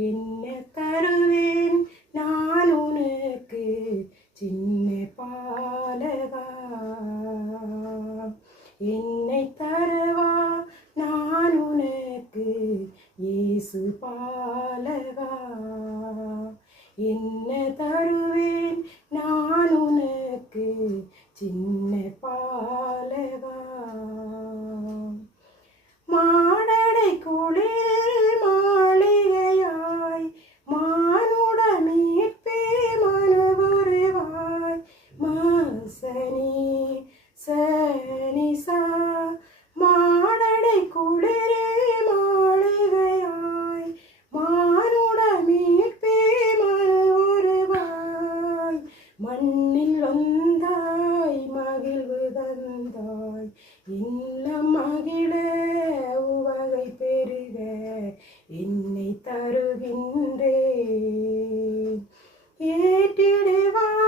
என்ன தருவேன் நான் உனக்கு சின்ன பாலகா? என்னை தரவா நான் உனக்கு இயேசு பாலகா? என்ன தருவேன் நான் உனக்கு சின்ன பாலகா? மாடடை குளிர் மாளிகையாய் மானுட மீட்பே மனுவுருவாய் மாசனி சனிசா. மாடடை குளிர் மாளிகையாய் மானுட மீட்பே மனுவுருவாய் மண்ணில் வந்தாய் மகிழ்வு தந்தாய் இல்லம் மகிழ உவகை பெருக என்னை தருகின்றேன். ஏற்றிடுவாய்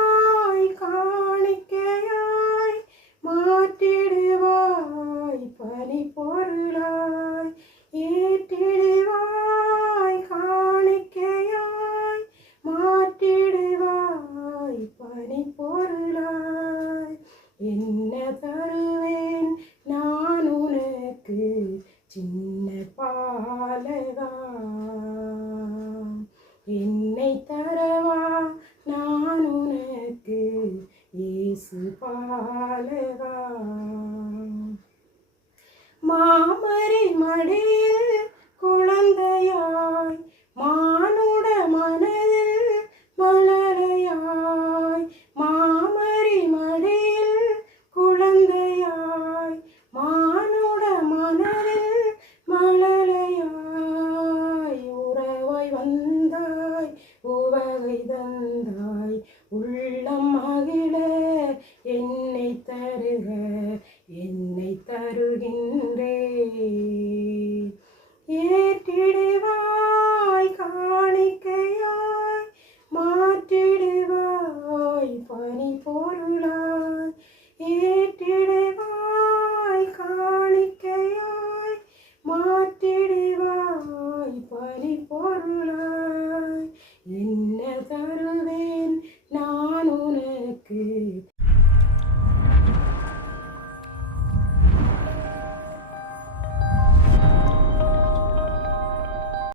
காணிக்கையாய் மாற்றிடுவாய் பனி பொருளாய். ஏற்றிடுவாய் காணிக்கையாய் மாற்றிடுவாய் பனி பொருளாய். என்ன தருவேன் நான் உனக்கு சின்ன பாலகா? என்னை தரவா நான் உனக்கு இயேசு பாலகா? மாமரி மடியில்